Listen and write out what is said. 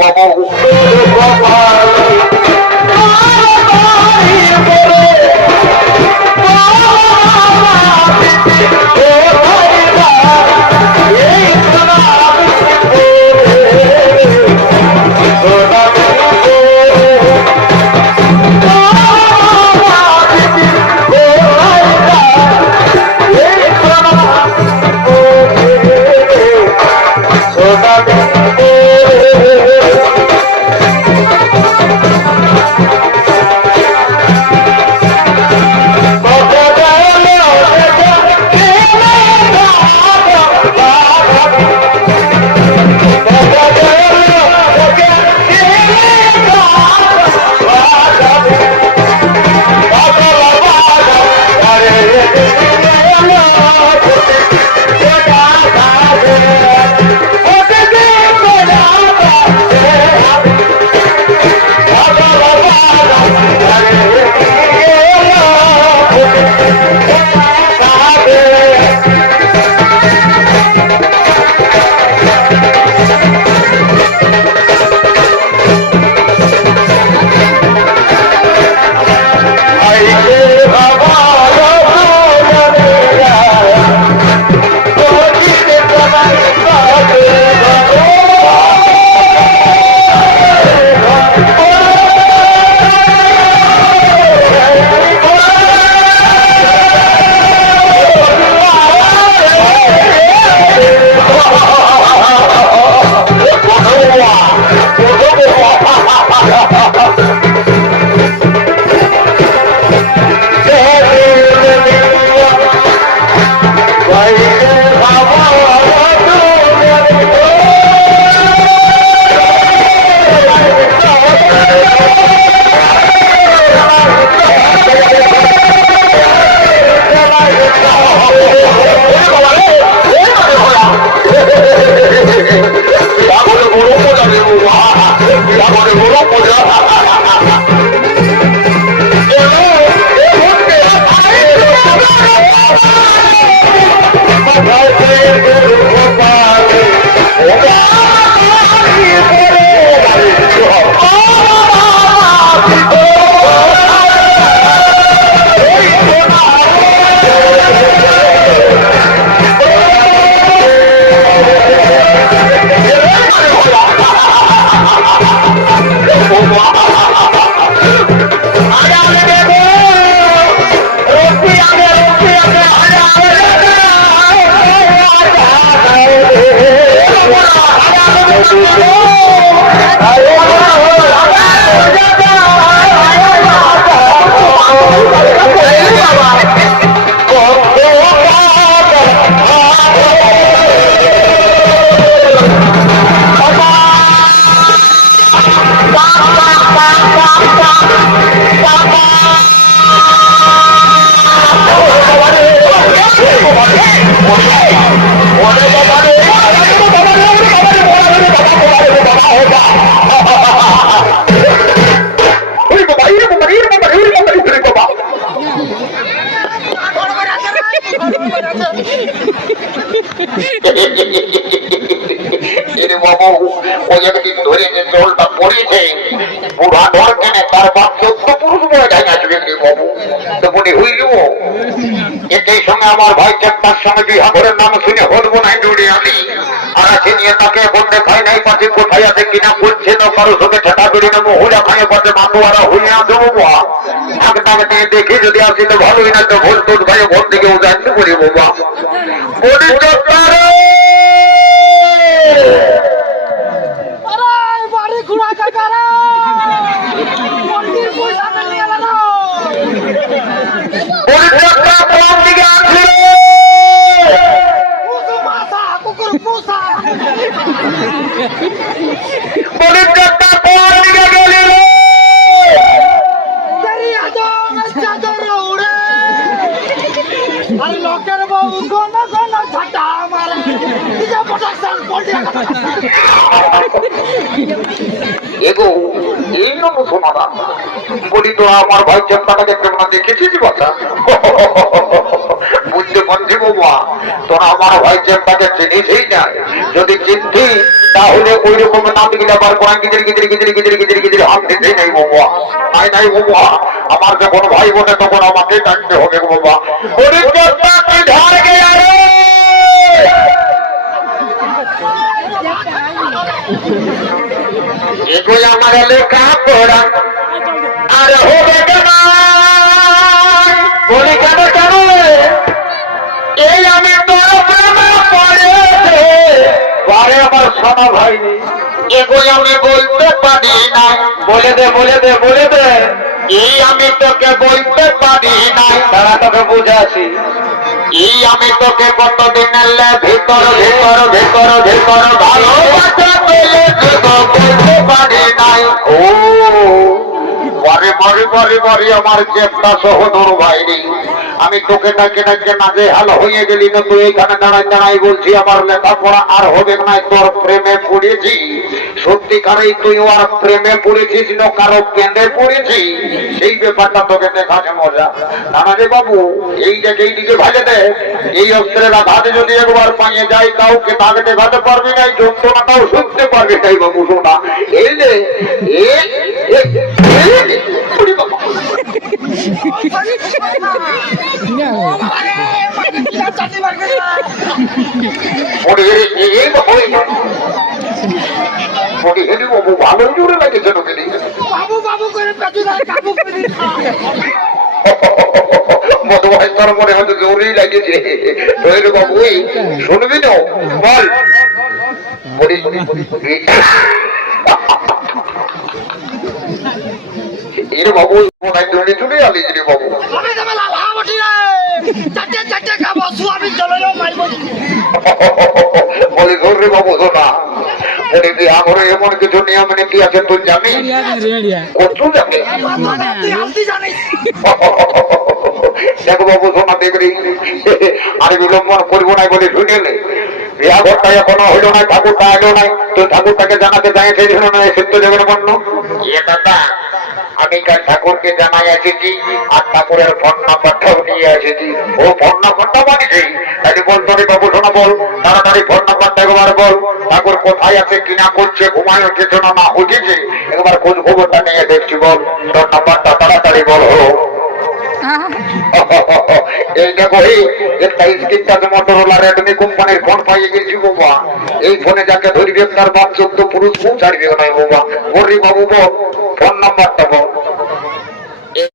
বাবু ধরে যে জলটা পড়েছে বুড়া ঢর কেনে তার বাপকে পুরুষ বয়ে যায় আসবে বাবু তো মনে হইল এটাই সঙ্গে আমার ভাই চারটার সঙ্গে বিহা ঘরের নাম শুনে হলবো নাই দৌড়ে আমি আর আছে নিয়ে তাকে বলতে খাই নাই পাশে কোথায় আছে কিনা বলছে না কারো সঙ্গে ছেটা করে নেবো হোলা খাই পাশে মাতুয়ারা হইয়া দেবো তাকে দেখে যদি আসি তো ভালোই না তো ভোল তোর ভাই ঘর থেকে ও জানতে পারি বাবা বলি এই রকম শোনা না বলি তো আমার ভাই চেপ্টাটাকে কেমন দেখেছিস কথা বুঝতে পারছি বাবা তোরা আমার ভাই চেপ্টাকে চিনিসই না যদি চিনতি তাহলে ওই রকম নাম গিয়ে আবার কোরআন গিজের গিজের গিজের গিজের গিজের গিজের হাত দিতেই নাই বাবা নাই নাই বাবা আমার যখন ভাই বোনে তখন আমাকে ডাকতে হবে বাবা ওরে চেপ্টা তুই ধার গিয়ে রে এগুলো আমার লেখা পড়া আর হবে কেন বলি কেন কেন এই আমি তোর প্রেমে পড়েছে পরে আমার শোনা ভাই এগুলো আমি বলতে পারি না বলে দে বলে দে বলে দে এই আমি তোকে বলতে পারি না তারা তোকে বুঝাছি এই আমি তোকে কতদিনের ভিতর ভিতর ভিতর ভিতর ভালোবাসা পেলে বলতে পারি নাই ও বারে বারে বারে বারে আমার চেষ্টা সহদর ভাইরি আমি তোকে নাকে নাকে নাকে হাল হয়ে গেলি না তুই এখানে দাঁড়াই দাঁড়াই বলছি আমার লেখাপড়া আর হবে না তোর প্রেমে পড়েছি সত্যিকারেই তুই আর প্রেমে পড়েছিস না কারো কেন্দ্রে পড়েছি সেই ব্যাপারটা তোকে দেখাছে মজা না রে বাবু এই যে দিকে ভাজে দে এই অস্ত্রের আঘাত যদি একবার পাইয়ে যায় কাউকে তাকে দেখাতে পারবি না যন্ত্রণাটাও শুনতে পারবি তাই বাবু শোনা এই যে ভালো জোরে লাগেছে বাবু বাবু করে মধুভাই তোর মনে হয়তো জোরেই লাগেছে বাবু শুনবি না বল এর বাবু ধরে চলে আলিস রে বাবু বলি ধরে বাবু শোনা বলি বিয়া করে এমন কিছু নিয়ম নীতি আছে তুই জানিস কত জানিস দেখো বাবু শোনা দেখবি আর বিলম্বন করবো না বলে শুনেলে বিয়া ঘরটা এখনো হইল না ঠাকুরটা এলো নাই তো ঠাকুরটাকে জানাতে যাই সেই জন্য না সত্য দেবেন বন্য এ দাদা আমি কাল ঠাকুরকে জানাই এসেছি আর ঠাকুরের ফোন নাম্বারটাও নিয়ে এসেছি ও ফোন নাম্বারটা বানিয়েছি তাই বলতো রে বাবু শোনা বল তাড়াতাড়ি ফোন নাম্বারটা একবার বল ঠাকুর কোথায় আছে কিনা করছে ঘুমায় উঠেছে না না উঠেছে একবার খোঁজ খবরটা নিয়ে দেখছি বল তোর নাম্বারটা তাড়াতাড়ি বল এই দেখো একটা স্ক্রিন টাচ মোটরোলা রেডমি কোম্পানির ফোন পাইয়ে গেছি বাবা এই ফোনে যাকে ধরবে তার বাপ 14 পুরুষ খুব ছাড়বে না বাবা বলি বাবু বল ফোন নাম্বারটা বল